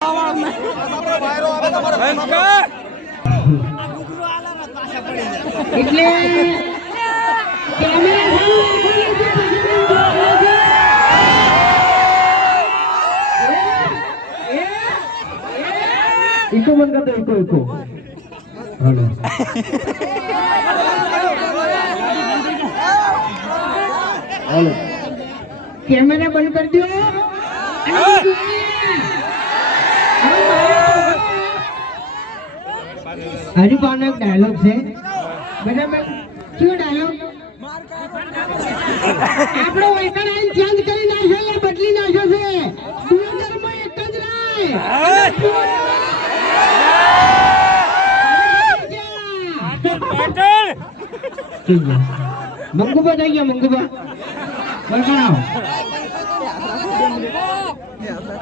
eco बंद कर दो इको हेलो कैमरा बंद कर दियो हरी पानो एक डायलॉग છે બરાબર કયો ડાયલોગ આપણો વેકણ આઈ ચેન્જ કરી નાખ્યો યા બદલી નાખ્યો છે દુનિયામાં એક જ રહે મંગુબા થઈ ગયા મંગુબા બળકાવ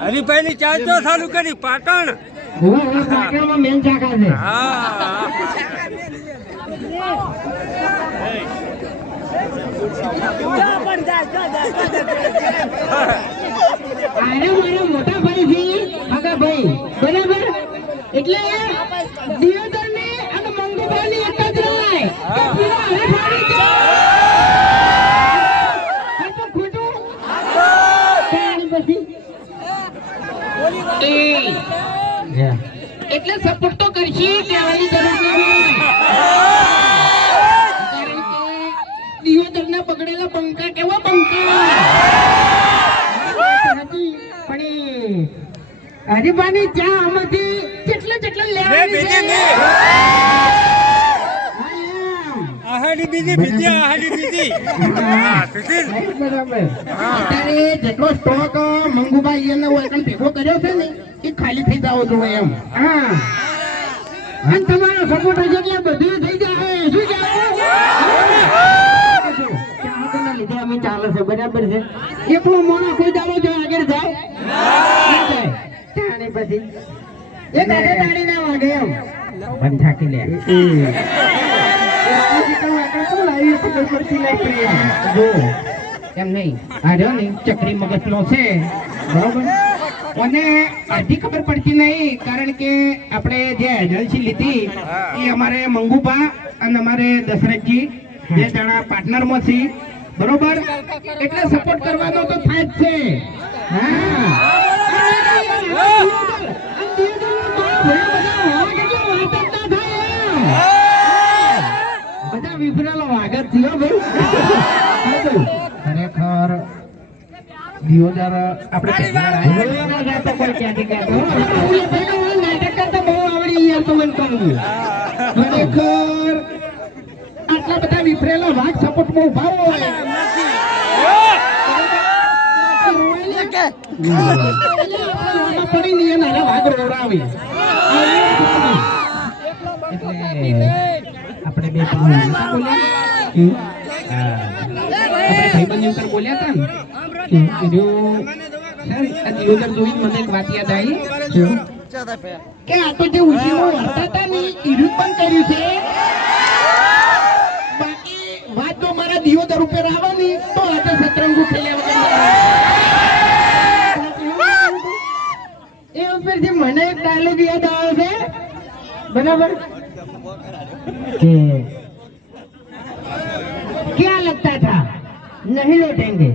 હરીભાઈ ની ચાલ તો ચાલુ કરી પાટણ પાટણ માં મેન ચાકા છે અરે મારા મોટા ભાઈ છે આગા ભાઈ બરાબર એટલે દિયોદર ને અને મંગુબા ની એક જ રાય એટલે સપોર્ટ તો કરશી કહેવાની જરૂર નથી કારણ કે દિયોદરના બગડેલા બંકા કેવા બંકા પણ હરીબાની ચા આમાંથી જેટલા લેવાની છે આહાડી બીજી બરાબર અત્યારે જેટલો સ્ટોક મંગુભાઈ એને ભેગો કર્યો છે ને એ ખાલી થઈ જાવ જોઈએ એમ હા અને તમારો સપોર્ટ હશે એટલે બધું થઈ જાય શું જાય લીધે અમે ચાલે છે બરાબર છે એકલો મોણો કોઈ દાડો જો આગળ જાય તાણી પછી એક આજે તાણી ના વાગે એમ બંધ થાકી લે એમ નહીં આ રહ્યો ને ચક્રી મગજનો છે બરોબર અને અડધી ખબર પડતી નહીં કારણ કે આપણે જે એજન્સી લીધી એ અમારે મંગુબા અને અમારે દશરથજી બે જણા પાર્ટનરમાં છીએ બરોબર એટલે સપોર્ટ કરવાનો તો થાય જ છે બધા વિફરેલો વાગત થયો ભાઈ ખરેખર દિયોદર આપણે નાટક કરતા બહુ આવડી યાર તો મને કહું ખરેખર આટલા બધા વિફરેલા વાઘ સપોર્ટમાં ઉભા હોય પડી ને નાના વાઘ રોડાવે આપણે બે ભાઈબંધ બોલ્યા હતા ને જોઈને મને એક વાત યાદ આવી કે આ તો જે ઉછીનો હતા હતા ને ઈરુદ પણ કર્યું છે બાકી વાત તો મારા દિયોદર ઉપર આવવાની તો આજે સતરંગુ ખેલ્યા એ ઉપરથી મને એક ડાયલોગ યાદ આવે છે બરાબર કે क्या लगता था नहीं लौटेंगे